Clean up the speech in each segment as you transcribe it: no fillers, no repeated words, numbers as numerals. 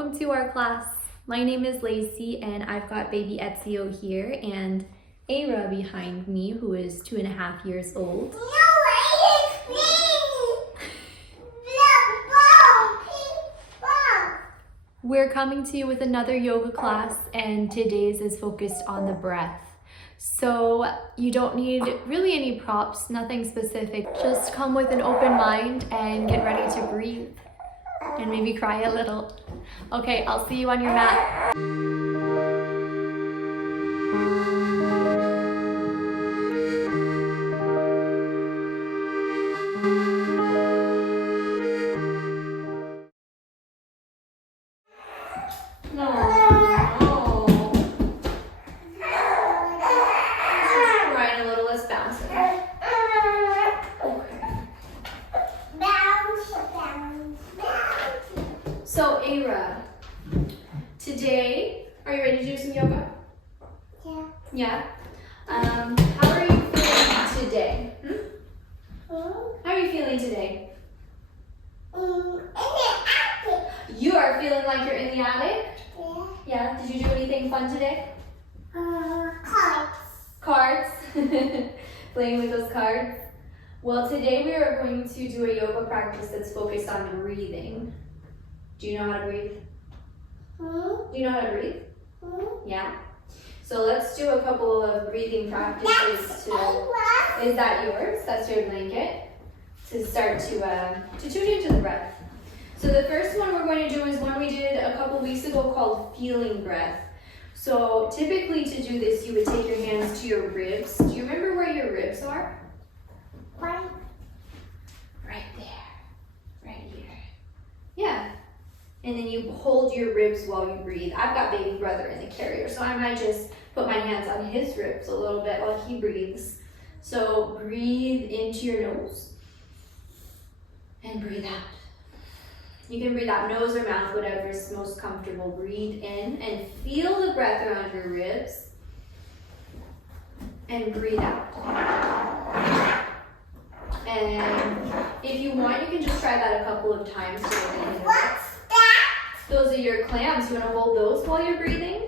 welcome to our class. My name is Lacey and I've got baby Ezio here and Ara behind me, who is 2.5 years old. We're coming to you with another yoga class, and today's is focused on the breath. So you don't need really any props, nothing specific. Just come with an open mind and get ready to breathe and maybe cry a little. Okay, I'll see you on your mat. So Ara, today, are you ready to do some yoga? Yeah. Yeah? How are you feeling today? How are you feeling today? In the attic. You are feeling like you're in the attic? Yeah. Yeah? Did you do anything fun today? Cards. Cards? Playing with those cards? Well, today we are going to do a yoga practice that's focused on breathing. Do you know how to breathe? Do you know how to breathe? Yeah? So let's do a couple of breathing practices is that yours? That's your blanket? To start to tune into the breath. So the first one we're going to do is one we did a couple weeks ago called feeling breath. So typically to do this, you would take your hands to your ribs. Do you remember where your ribs are? Right. Right there. Right here. Yeah. And then you hold your ribs while you breathe. I've got baby brother in the carrier, so I might just put my hands on his ribs a little bit while he breathes. So breathe into your nose and breathe out. You can breathe out nose or mouth, whatever is most comfortable. Breathe in and feel the breath around your ribs and breathe out. And if you want, you can just try that a couple of times. Those are your clams. You want to hold those while you're breathing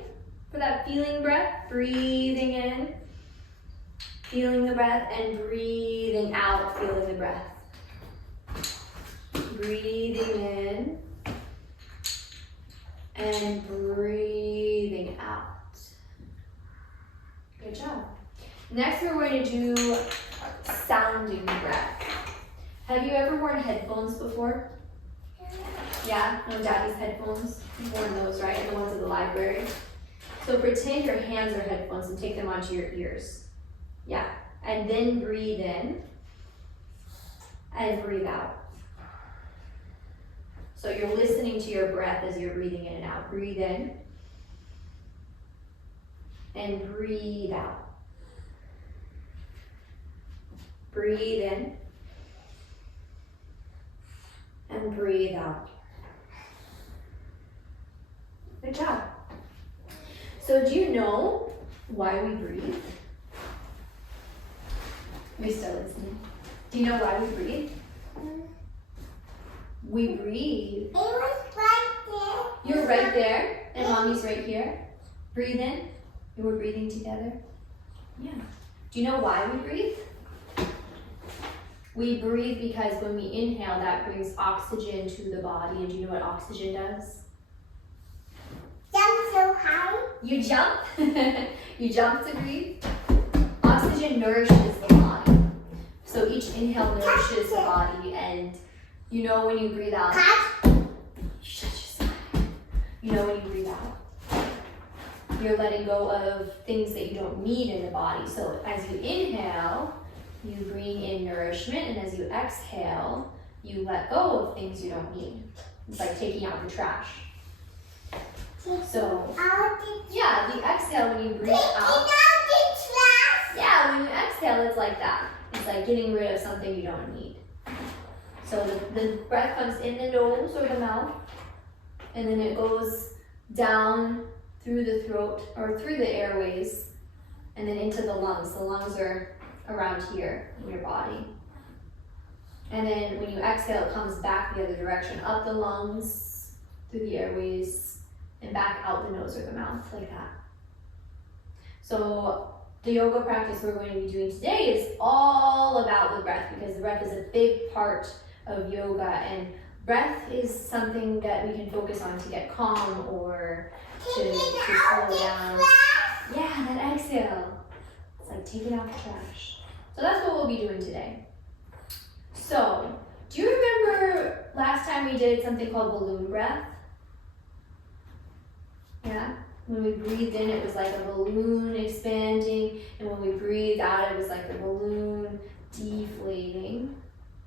for that feeling breath. Breathing in, feeling the breath, and breathing out, feeling the breath. Breathing in and breathing out. Good job. Next, we're going to do sounding breath. Have you ever worn headphones before? Yeah, no, Daddy's headphones. You've worn those, right? The ones at the library. So pretend your hands are headphones and take them onto your ears. Yeah, and then breathe in and breathe out. So you're listening to your breath as you're breathing in and out. Breathe in and breathe out. Breathe in and breathe out. Good job. So do you know why we breathe? Are you still listening? Do you know why we breathe? We breathe. It was right there. You're right there, and Mommy's right here. Breathe in. And we're breathing together. Yeah. Do you know why we breathe? We breathe because when we inhale, that brings oxygen to the body. And do you know what oxygen does? Jump so high. You jump. You jump to breathe. Oxygen nourishes the body. So each inhale nourishes the body. And you know when you breathe out, you shut your side. You know when you breathe out, you're letting go of things that you don't need in the body. So as you inhale, you bring in nourishment, and as you exhale, you let go of things you don't need. It's like taking out the trash. So, yeah, the exhale when you breathe out. Yeah, when you exhale, it's like that. It's like getting rid of something you don't need. So the breath comes in the nose or the mouth, and then it goes down through the throat or through the airways, and then into the lungs. The lungs are around here in your body. And then when you exhale, it comes back the other direction, up the lungs, through the airways and back out the nose or the mouth, like that. So the yoga practice we're going to be doing today is all about the breath, because the breath is a big part of yoga, and breath is something that we can focus on to get calm or to slow down. Yeah, that exhale. It's like taking out the trash. So that's what we'll be doing today. So, do you remember last time we did something called balloon breath? Yeah? When we breathed in, it was like a balloon expanding, and when we breathed out, it was like a balloon deflating.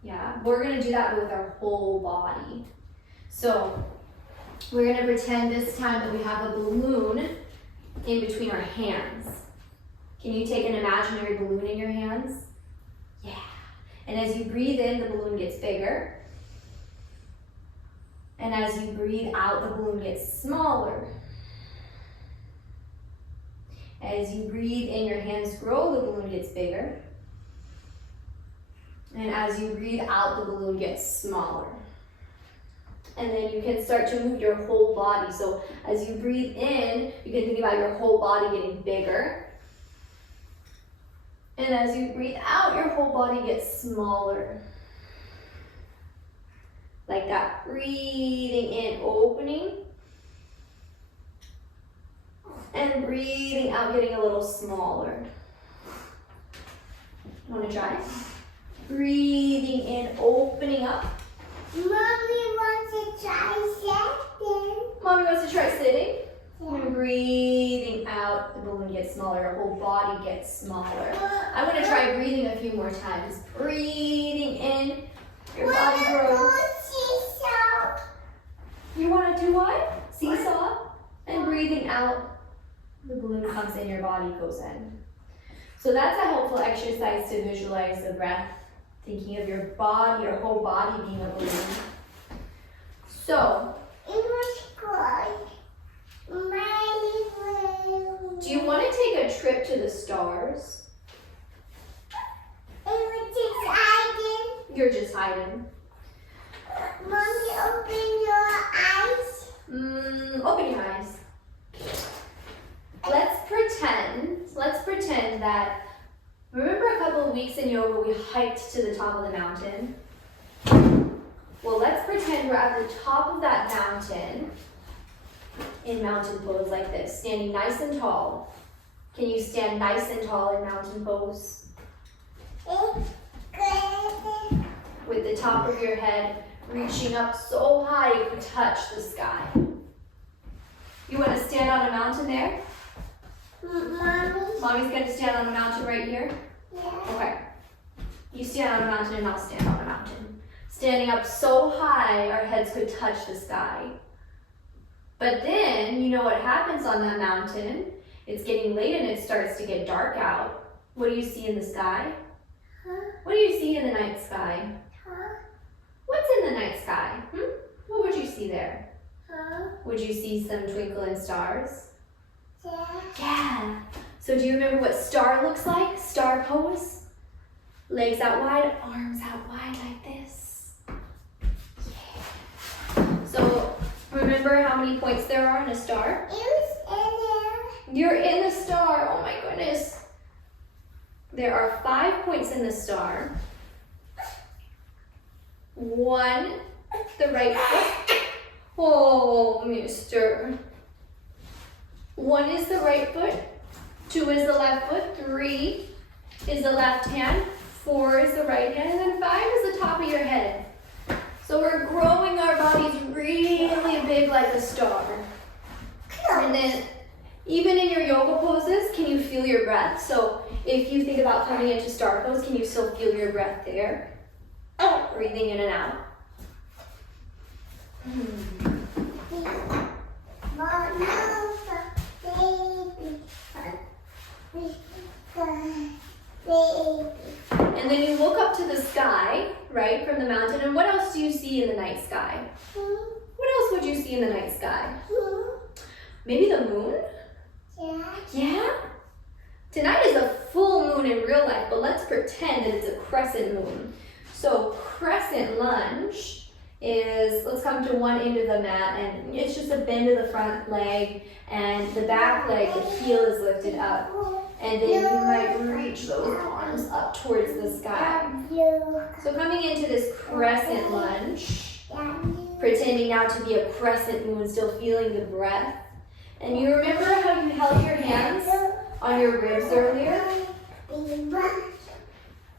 Yeah? We're going to do that with our whole body. So, we're going to pretend this time that we have a balloon in between our hands. Can you take an imaginary balloon in your hands? Yeah. And as you breathe in, the balloon gets bigger. And as you breathe out, the balloon gets smaller. As you breathe in, your hands grow, the balloon gets bigger. And as you breathe out, the balloon gets smaller. And then you can start to move your whole body. So as you breathe in, you can think about your whole body getting bigger. And as you breathe out, your whole body gets smaller. Like that. Breathing in, opening. And breathing out, getting a little smaller. Want to try? Breathing in, opening up. Mommy wants to try sitting. Mommy wants to try sitting. And breathing out, the balloon gets smaller, your whole body gets smaller. I'm going to try breathing a few more times. Breathing in, your body grows. You want to do what? Seesaw. And breathing out, the balloon comes in, your body goes in. So that's a helpful exercise to visualize the breath, thinking of your body, your whole body being a balloon. So, It was good. do you want to take a trip to the stars? It was exciting. You're just hiding. Mommy, open your eyes. Open your eyes. Let's pretend that, remember a couple of weeks in yoga we hiked to the top of the mountain? Well, let's pretend we're at the top of that mountain in mountain pose like this, standing nice and tall. Can you stand nice and tall in mountain pose? It's good. With the top of your head reaching up so high you can touch the sky. You want to stand on a mountain there? Mommy? Mommy's going to stand on a mountain right here? Yeah. Okay. You stand on a mountain and I'll stand on a mountain. Standing up so high our heads could touch the sky. But then, you know what happens on that mountain? It's getting late and it starts to get dark out. What do you see in the sky? Huh? What do you see in the night sky? Huh? What's in the night sky? What would you see there? Huh? Would you see some twinkling stars? Yeah. Yeah. So do you remember what star looks like? Star pose? Legs out wide, arms out wide like this. Yeah. So remember how many points there are in a star? It was in there. You're in the star. Oh my goodness. There are 5 points in the star. 1, the right foot. Oh, mister. 1 is the right foot. 2 is the left foot. 3 is the left hand. 4 is the right hand. And then 5 is the top of your head. So we're growing our bodies really big like a star. And then even in your yoga poses, can you feel your breath? So if you think about coming into star pose, can you still feel your breath there? Breathing in and out. And then you look up to the sky, right, from the mountain. And what else do you see in the night sky? What else would you see in the night sky? Maybe the moon? Yeah. Yeah? Tonight is a full moon in real life, but let's pretend that it's a crescent moon. So crescent lunge is, let's come to one end of the mat, and it's just a bend of the front leg, and the back leg, the heel is lifted up. And then you might reach those arms up towards the sky. So coming into this crescent lunge, pretending now to be a crescent moon, still feeling the breath. And you remember how you held your hands on your ribs earlier?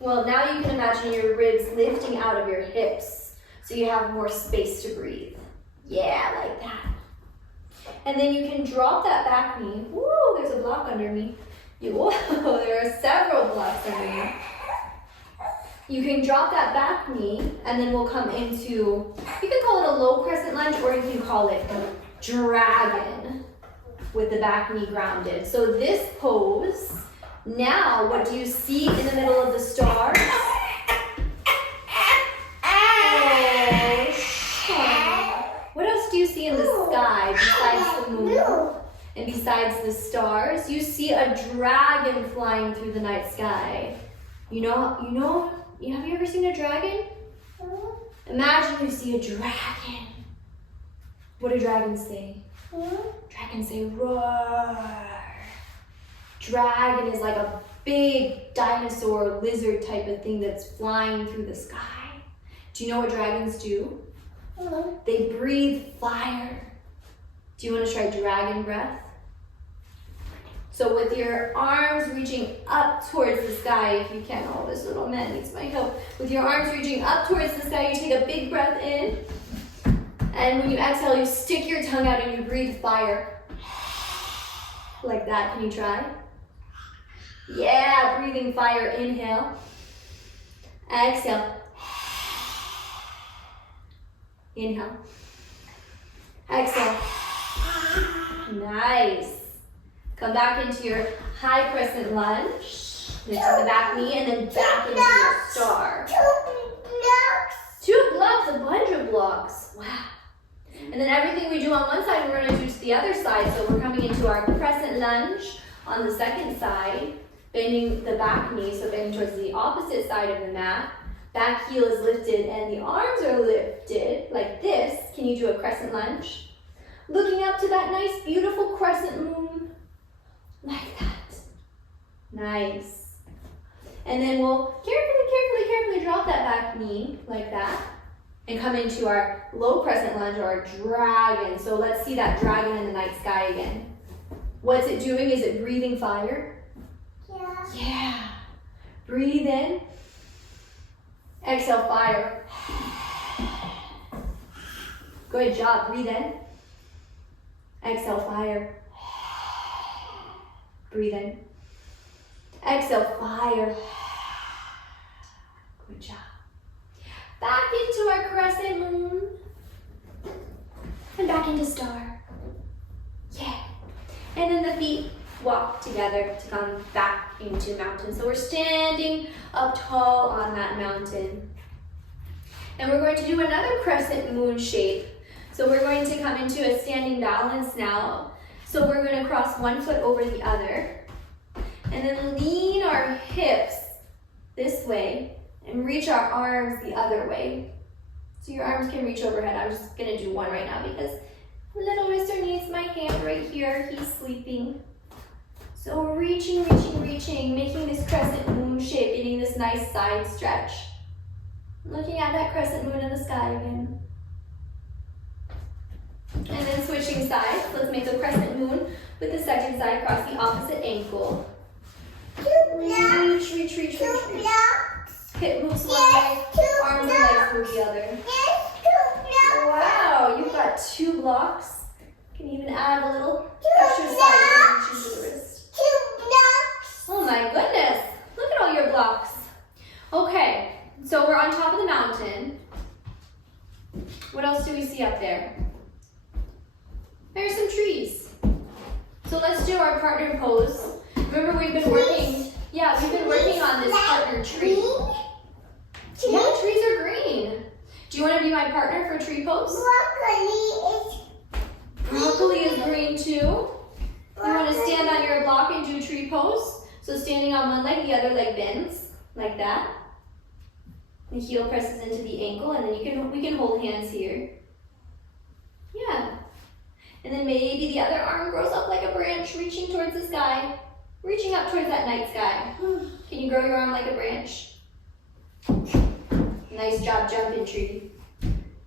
Well, now you can imagine your ribs lifting out of your hips so you have more space to breathe. Yeah, like that. And then you can drop that back knee. Woo, there's a block under me. Whoa, there are several blocks under me. You can drop that back knee, and then we'll come into, you can call it a low crescent lunge, or you can call it dragon with the back knee grounded. So this pose, now what do you see in the middle of the stars? What else do you see in the sky besides the moon and besides the stars? You see a dragon flying through the night sky. Have you ever seen a dragon? Imagine you see a dragon. What do dragons say? Dragons say roar. Dragon is like a big dinosaur, lizard type of thing that's flying through the sky. Do you know what dragons do? They breathe fire. Do you want to try dragon breath? So with your arms reaching up towards the sky, if you can, oh, this little man needs my help. With your arms reaching up towards the sky, you take a big breath in. And when you exhale, you stick your tongue out and you breathe fire. Like that, can you try? Yeah, breathing fire, inhale. Exhale. Inhale. Exhale. Nice. Come back into your high crescent lunge. Lift the back knee and then back into your star. 2 blocks, a bunch of blocks. Wow. And then everything we do on one side, we're going to do to the other side. So we're coming into our crescent lunge on the second side, bending the back knee, so bending towards the opposite side of the mat. Back heel is lifted and the arms are lifted like this. Can you do a crescent lunge? Looking up to that nice, beautiful crescent moon. Like that. Nice. And then we'll carefully drop that back knee like that and come into our low crescent lunge or our dragon. So let's see that dragon in the night sky again. What's it doing? Is it breathing fire? Yeah. Breathe in. Exhale, fire. Good job. Breathe in. Exhale, fire. Breathe in. Exhale, fire. Good job. Back into our crescent moon. And back into star. Yeah. And then the feet walk together to come back into mountain. So we're standing up tall on that mountain. And we're going to do another crescent moon shape. So we're going to come into a standing balance now. So we're going to cross one foot over the other. And then lean our hips this way and reach our arms the other way. So your arms can reach overhead. I'm just going to do one right now because little Mister needs my hand right here. He's sleeping. So reaching, making this crescent moon shape, getting this nice side stretch. Looking at that crescent moon in the sky again. And then switching sides. Let's make a crescent moon with the second side across the opposite ankle. Reach. Hip moves one way, arms and legs move the other. Wow, you've got 2 blocks. Can even add a little extra side reach into the wrist. 2 blocks. Oh my goodness, look at all your blocks. Okay, so we're on top of the mountain. What else do we see up there? There's some trees. So let's do our partner pose. Remember we've been working on this partner tree. Yeah, trees are green. Do you want to be my partner for tree pose? Broccoli is green too. You want to stand on your block and do tree pose? So standing on one leg, the other leg bends, like that. The heel presses into the ankle, and then we can hold hands here. Yeah. And then maybe the other arm grows up like a branch, reaching towards the sky, reaching up towards that night sky. Can you grow your arm like a branch? Nice job jumping, Tree.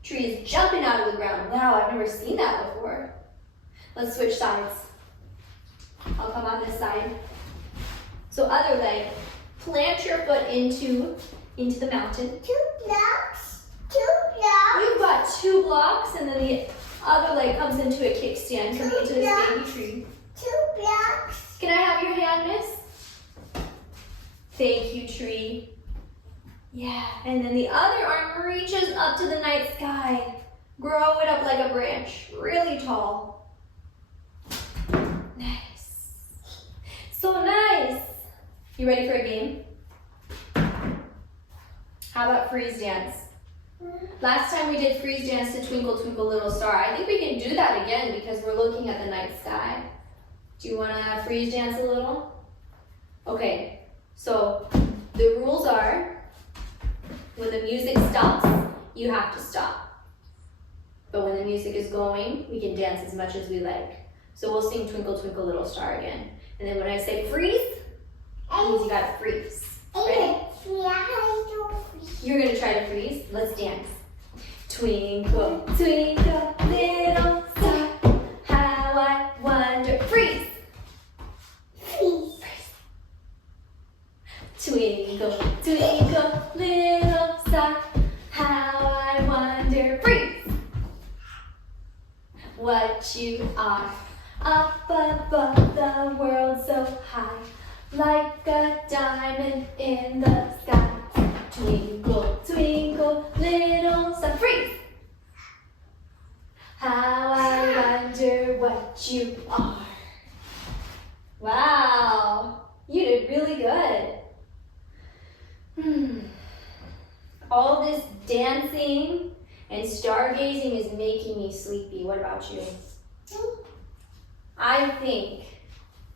Tree is jumping out of the ground. Wow, I've never seen that before. Let's switch sides. I'll come on this side. So other leg, plant your foot into the mountain. 2 blocks. 2 blocks. You've got 2 blocks, and then the other leg comes into a kickstand, coming into this baby tree. 2 blocks. Can I have your hand, miss? Thank you, Tree. Yeah, and then the other arm reaches up to the night sky. Grow it up like a branch, really tall. Nice. So nice. You ready for a game? How about freeze dance? Last time we did freeze dance to Twinkle, Twinkle, Little Star. I think we can do that again because we're looking at the night sky. Do you want to freeze dance a little? Okay, so the rules are, when the music stops, you have to stop. But when the music is going, we can dance as much as we like. So we'll sing Twinkle, Twinkle, Little Star again. And then when I say freeze, it means you gotta freeze. Ready? You're gonna try to freeze. Let's dance. Twinkle, twinkle, little star, how I wonder. Freeze! Freeze. Twinkle, twinkle, little star, how I wonder. Freeze! What you are, up above the world so high, like a diamond in the sky. Twinkle, twinkle, little star. Freeze! How I wonder what you are. Wow, you did really good. All this dancing and stargazing is making me sleepy. What about you? I think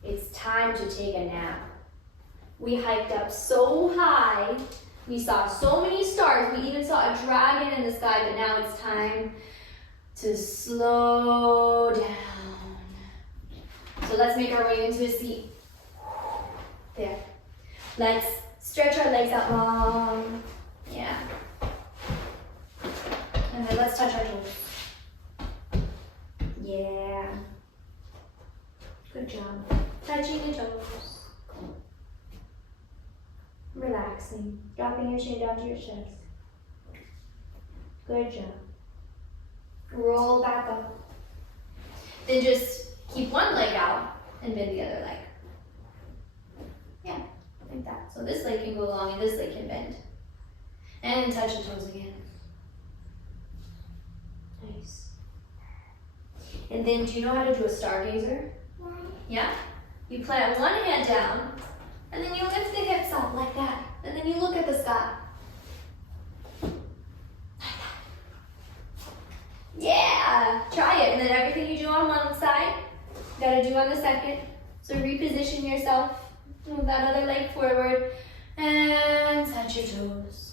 it's time to take a nap. We hiked up so high. We saw so many stars. We even saw a dragon in the sky, but now it's time to slow down. So let's make our way into a seat. There. Let's stretch our legs out long. Yeah. And then let's touch our toes. Yeah. Good job. Touching your toes. Relaxing. Dropping your chin down to your chest. Good job. Roll back up. Then just keep one leg out and bend the other leg. Yeah, like that. So this leg can go long and this leg can bend. And touch your toes again. Nice. And then do you know how to do a stargazer? Yeah? You plant one hand down, and then you lift the hips up like that. And then you look at the sky. Like that. Yeah! Try it. And then everything you do on one side, you gotta do on the second. So reposition yourself. Move that other leg forward. And touch your toes.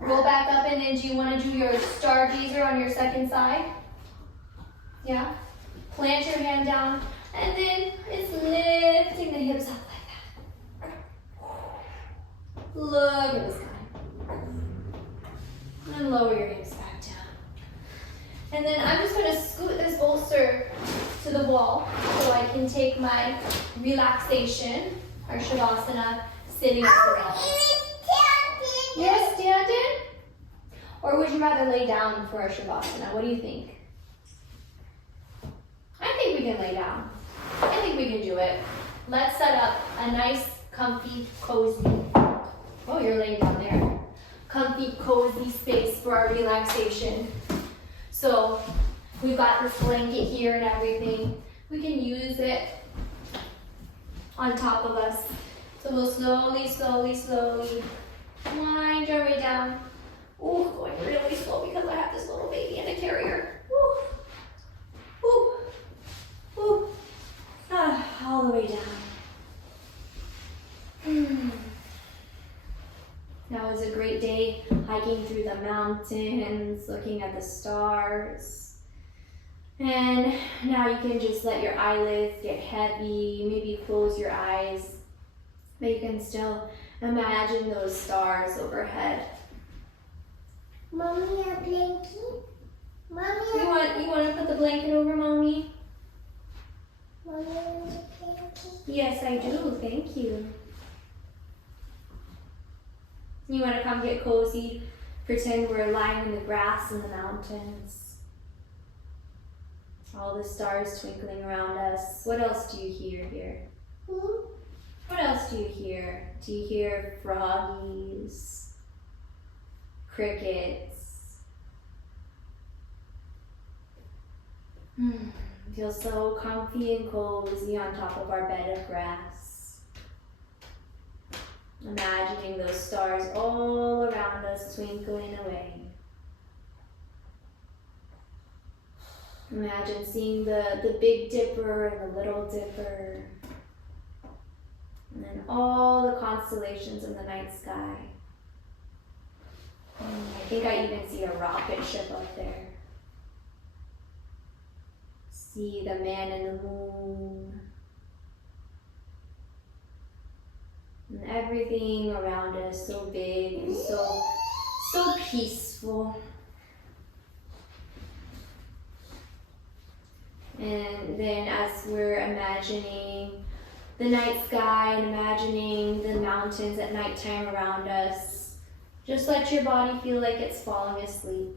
Roll back up, and then do you want to do your stargazer on your second side? Yeah? Plant your hand down, and then it's lifting the hips up like that. Look at the sky. And lower your hips back down. And then I'm just going to scoot this bolster to the wall so I can take my relaxation, our Shavasana, sitting at the wall. You're standing? Or would you rather lay down for our Shavasana? What do you think? I think we can lay down. I think we can do it. Let's set up a nice, comfy, cozy. Oh, you're laying down there. Comfy, cozy space for our relaxation. So we've got this blanket here and everything. We can use it on top of us. So we'll slowly, slowly, slowly wind our way down. Ooh, going really slow because I have this little baby in a carrier. Ooh, ooh, ooh. All the way way down. That was a great day hiking through the mountains, looking at the stars. And now you can just let your eyelids get heavy, maybe close your eyes, but you can still imagine those stars overhead. Mommy, a blanket? Mommy, You want to put the blanket over Mommy? Mommy, a blanket? Yes, I do. Thank you. You want to come get cozy? Pretend we're lying in the grass in the mountains. All the stars twinkling around us. What else do you hear here? What else do you hear? Do you hear froggies? Crickets? Feel so comfy and cozy on top of our bed of grass. Imagining those stars all around us twinkling away. Imagine seeing the Big Dipper and the Little Dipper. And then all the constellations in the night sky. I think I even see a rocket ship up there. See the man in the moon. And everything around us so big and so peaceful. And then as we're imagining the night sky and imagining the mountains at nighttime around us, just let your body feel like it's falling asleep.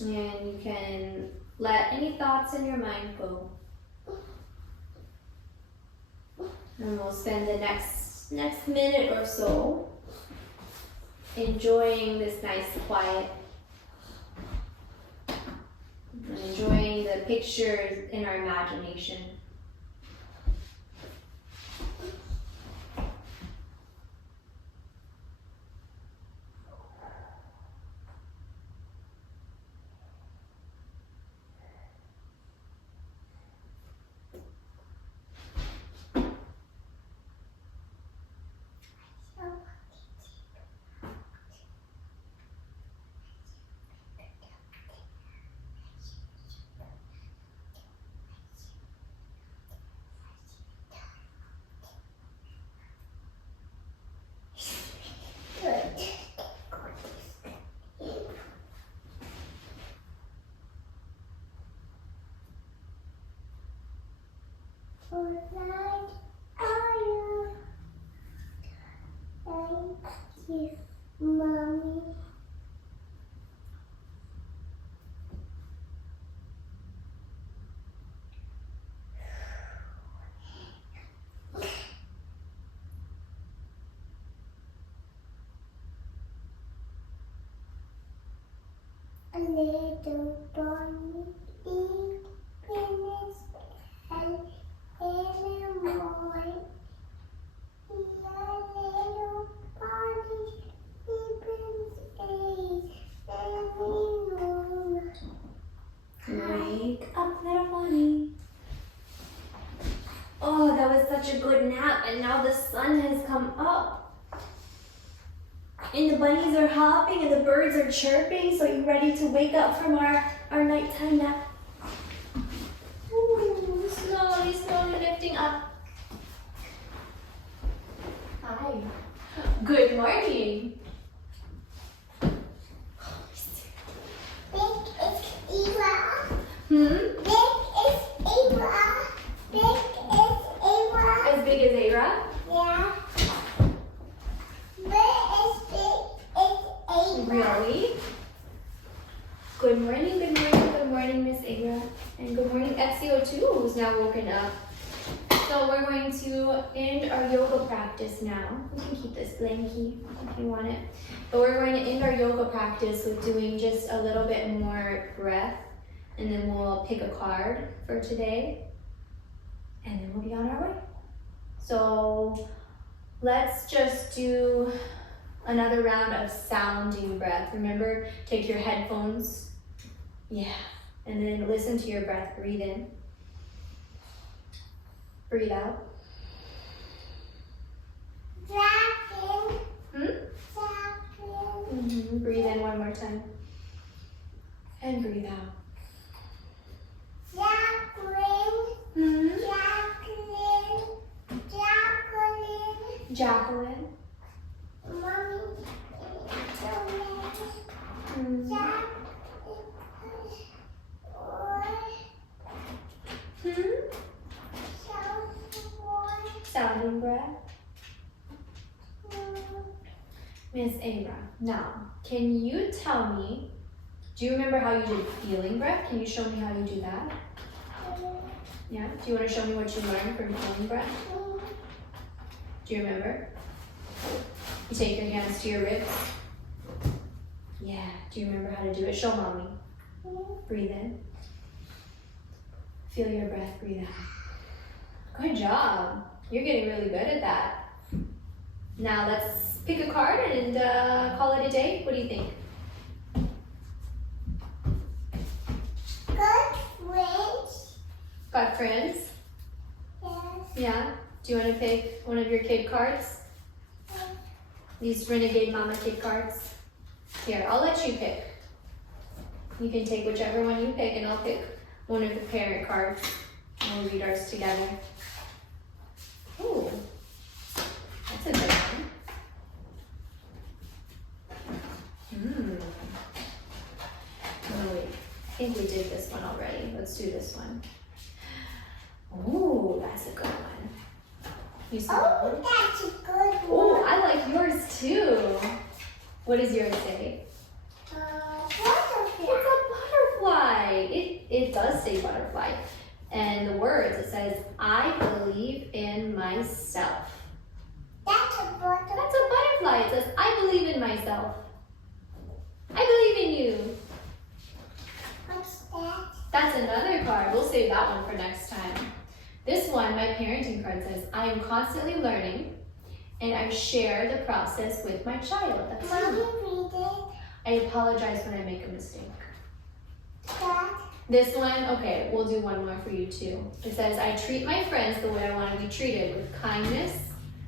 And you can let any thoughts in your mind go. And we'll spend the next minute or so enjoying this nice quiet. And enjoying the pictures in our imagination. Thank you, Mommy. A little bunny eat peanuts and little boy. A little bunny eat peanuts Wake up, little bunny. Oh, that was such a good nap, and now the sun has come up. And the bunnies are hopping and the birds are chirping, so you ready to wake up from our nighttime nap? Ooh, slowly, slowly lifting up. Hi. Good morning. Big is Eva. Big is Eva. Big is Eva. As big as Ara? Yeah. Really? Good morning, Miss Ara. And good morning, Ezio too, who's now woken up. So we're going to end our yoga practice now. You can keep this blankie if you want it. But we're going to end our yoga practice with doing just a little bit more breath. And then we'll pick a card for today. And then we'll be on our way. So let's just do another round of sounding breath. Remember, take your headphones. Yeah. And then listen to your breath. Breathe in. Breathe out. Jacqueline. Breathe in one more time. And breathe out. Jacqueline. Jacqueline. Mommy. Sounding breath. Miss Ava, now, can you tell me, do you remember how you did feeling breath? Can you show me how you do that? Yeah? Do you want to show me what you learned from feeling breath? Do you remember? You take your hands to your ribs. Yeah. Do you remember how to do it? Show mommy. Breathe in. Feel your breath. Breathe out. Good job. You're getting really good at that. Now let's pick a card and call it a day. What do you think? Good friends. Got friends? Yes. Yeah? Do you want to pick one of your kid cards? These Renegade Mama kid cards? Here, I'll let you pick. You can take whichever one you pick and I'll pick one of the parent cards and we'll read ours together. Ooh, that's a good one. Oh wait, I think we did this one already. Let's do this one. Ooh, that's a good one. You see that one? That's a good one. Oh, I like yours too. What does yours say? Butterfly. It's a butterfly. It does say butterfly. And the words, it says, I believe in myself. That's a butterfly. That's a butterfly. It says, I believe in myself. I believe in you. What's that? That's another card. We'll save that one for next time. This one, my parenting card says, I am constantly learning and I share the process with my child. That's Mommy, you. read it. I apologize when I make a mistake. That. This one, okay, we'll do one more for you too. It says, I treat my friends the way I want to be treated, with kindness,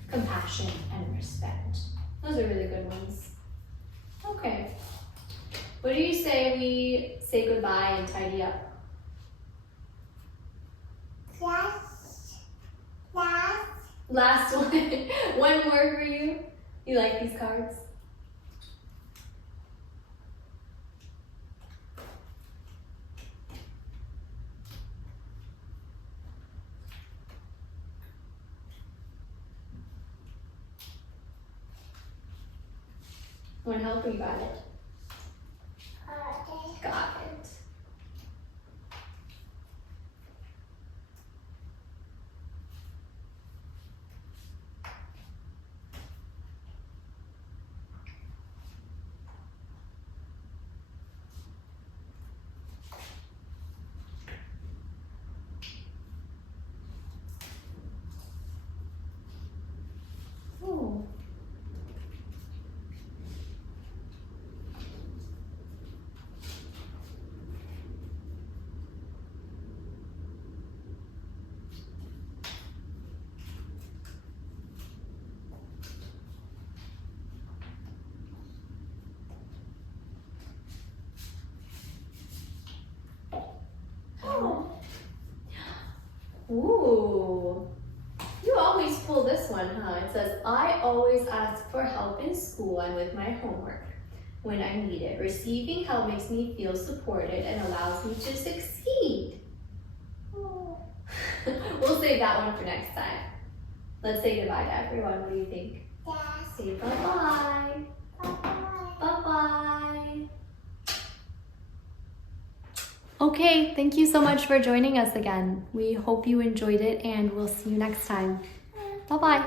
compassion, and respect. Those are really good ones. Okay. What do you say we say goodbye and tidy up? Last one. One more for you. You like these cards? Want help or you got it? Got it. Ooh. Ooh. You always pull this one, huh? It says, I always ask for help in school and with my homework when I need it. Receiving help makes me feel supported and allows me to succeed. We'll save that one for next time. Let's say goodbye to everyone. What do you think? Say bye-bye. Bye-bye. Okay, thank you so much for joining us again. We hope you enjoyed it and we'll see you next time. Bye-bye.